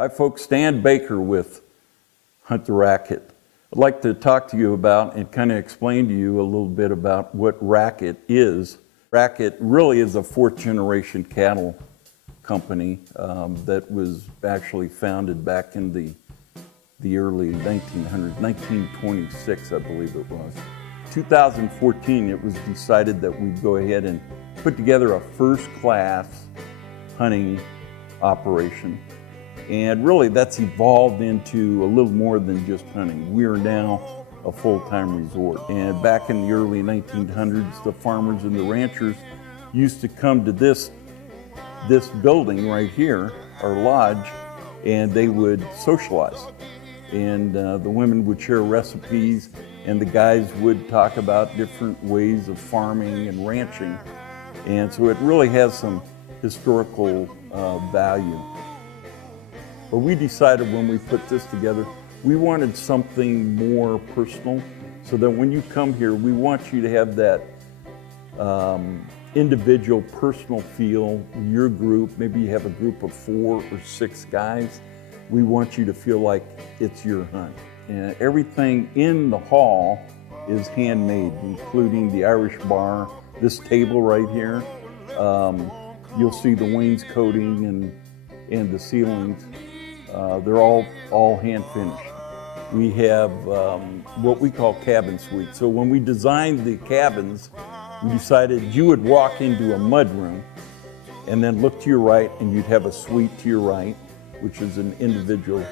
Hi folks, Stan Baker with Hunt the Rackett. I'd like to talk to you about and kind of explain to you a little bit about what Rackett is. Rackett really is a fourth generation cattle company that was actually founded back in the early 1900s, 1926 I believe it was. 2014 it was decided that we'd go ahead and put together a first class hunting operation. And really that's evolved into a little more than just hunting. We are now a full-time resort. And back in the early 1900s, the farmers and the ranchers used to come to this building right here, our lodge, and they would socialize. And the women would share recipes, and the guys would talk about different ways of farming and ranching. And so it really has some historical value. But we decided when we put this together, we wanted something more personal, so that when you come here, we want you to have that individual, personal feel. Your group, maybe you have a group of 4 or 6 guys, we want you to feel like it's your hunt. And everything in the hall is handmade, including the Irish bar, this table right here. You'll see the wainscoting and the ceilings. They're all hand finished. We have what we call cabin suites. So when we designed the cabins, we decided you would walk into a mud room and then look to your right and you'd have a suite to your right, which is an individual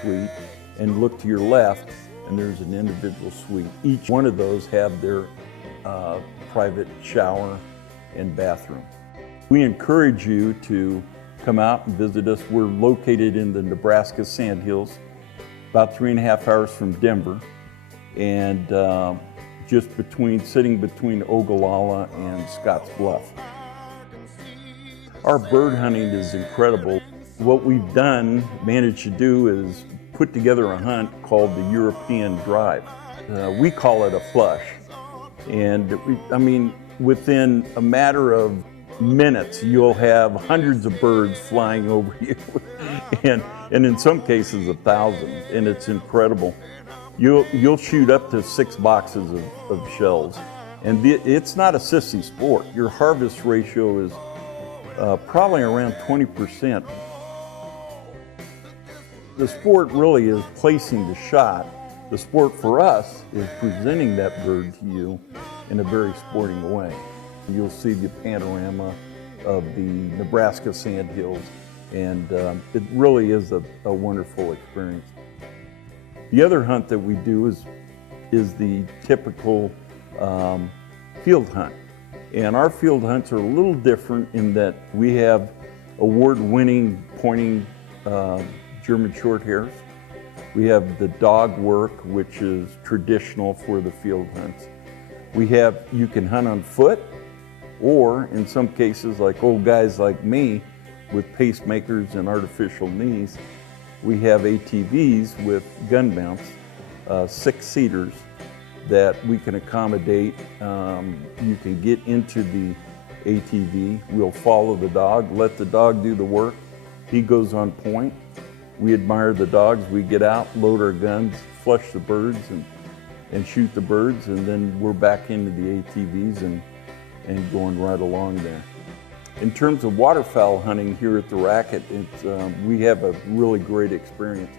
suite, and look to your left and there's an individual suite. Each one of those have their private shower and bathroom. We encourage you to come out and visit us. We're located in the Nebraska Sandhills, about 3.5 hours from Denver, and just sitting between Ogallala and Scotts Bluff. Our bird hunting is incredible. What we've managed to do is put together a hunt called the European Drive. We call it a flush. And within a matter of minutes, you'll have hundreds of birds flying over you, and in some cases 1,000, and it's incredible. You'll shoot up to 6 boxes of shells, and it's not a sissy sport. Your harvest ratio is probably around 20%. The sport really is placing the shot. The sport for us is presenting that bird to you in a very sporting way. You'll see the panorama of the Nebraska Sandhills, and it really is a wonderful experience. The other hunt that we do is the typical field hunt. And our field hunts are a little different in that we have award-winning pointing German short hairs. We have the dog work, which is traditional for the field hunts. You can hunt on foot, or in some cases, like old guys like me with pacemakers and artificial knees, we have ATVs with gun mounts, 6-seaters that we can accommodate. You can get into the ATV. We'll follow the dog, let the dog do the work. He goes on point. We admire the dogs. We get out, load our guns, flush the birds, and shoot the birds, and then we're back into the ATVs and going right along there. In terms of waterfowl hunting here at the Rackett, we have a really great experience.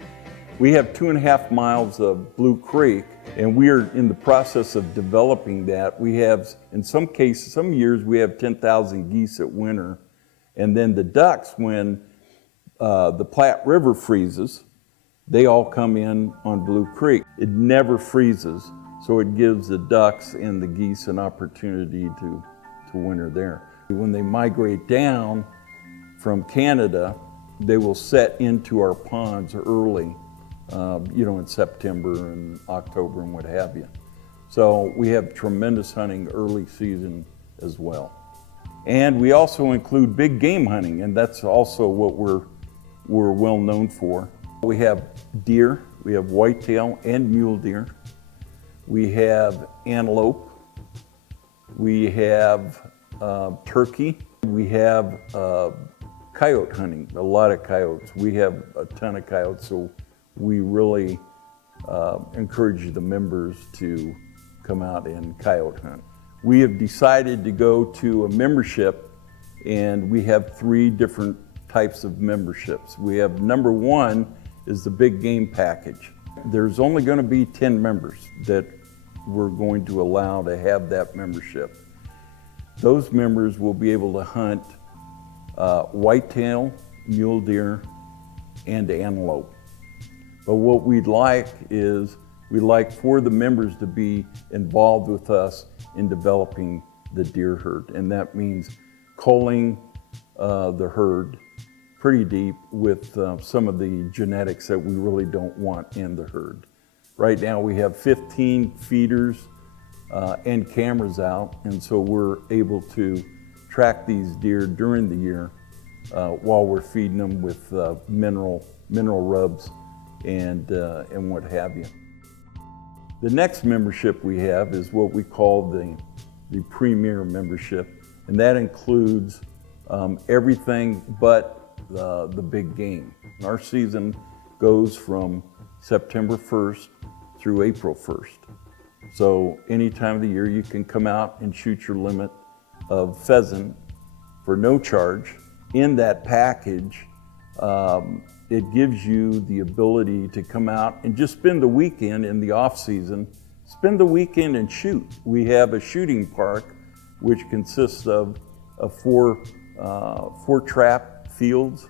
We have 2.5 miles of Blue Creek, and we are in the process of developing that. We have, in some cases, some years, we have 10,000 geese at winter, and then the ducks, when the Platte River freezes, they all come in on Blue Creek. It never freezes, so it gives the ducks and the geese an opportunity to winter there. When they migrate down from Canada, they will set into our ponds early, in September and October and what have you. So we have tremendous hunting early season as well. And we also include big game hunting, and that's also what we're well known for. We have deer, we have whitetail and mule deer. We have antelope. We have turkey. We have coyote hunting, a lot of coyotes. We have a ton of coyotes, so we really encourage the members to come out and coyote hunt. We have decided to go to a membership, and we have 3 different types of memberships. We have number 1 is the big game package. There's only going to be 10 members that we're going to allow to have that membership. Those members will be able to hunt whitetail, mule deer, and antelope. But what we'd like is, we'd like for the members to be involved with us in developing the deer herd. And that means culling the herd pretty deep with some of the genetics that we really don't want in the herd. Right now we have 15 feeders and cameras out, and so we're able to track these deer during the year while we're feeding them with mineral rubs and what have you. The next membership we have is what we call the Premier membership, and that includes everything but the big game. Our season goes from September 1st through April 1st. So any time of the year you can come out and shoot your limit of pheasant for no charge. In that package, it gives you the ability to come out and just spend the weekend in the off season, spend the weekend and shoot. We have a shooting park which consists of 4 trap fields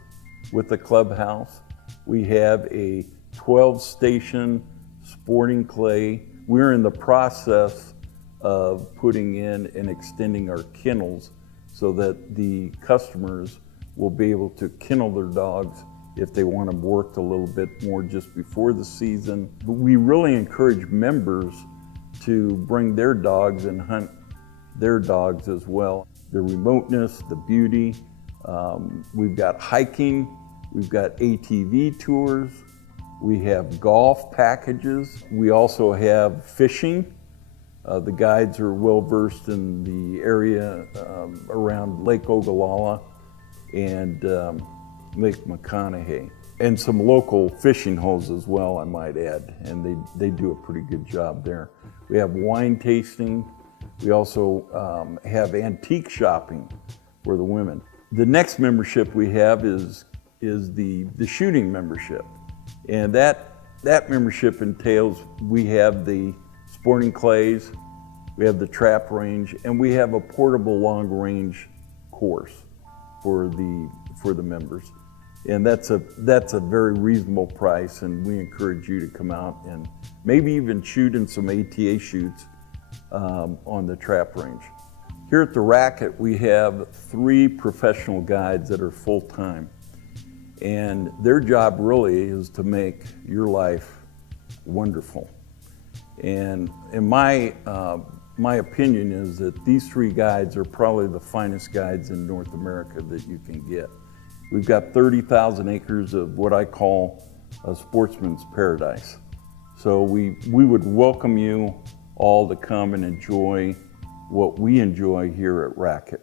with a clubhouse. We have a 12-station sporting clay. We're in the process of putting in and extending our kennels so that the customers will be able to kennel their dogs if they want them worked a little bit more just before the season. But we really encourage members to bring their dogs and hunt their dogs as well. The remoteness, the beauty. We've got hiking, we've got ATV tours, we have golf packages. We also have fishing. The guides are well versed in the area around Lake Ogallala and Lake McConaughey, and some local fishing holes as well, I might add, and they do a pretty good job there. We have wine tasting. We also have antique shopping for the women. The next membership we have is the shooting membership, and that membership entails, we have the sporting clays, we have the trap range, and we have a portable long range course for the members. And that's a very reasonable price, and we encourage you to come out and maybe even shoot in some ATA shoots on the trap range. Here at the Rackett, we have 3 professional guides that are full-time, and their job really is to make your life wonderful. And in my opinion is that these 3 guides are probably the finest guides in North America that you can get. We've got 30,000 acres of what I call a sportsman's paradise. So we would welcome you all to come and enjoy what we enjoy here at Rackett.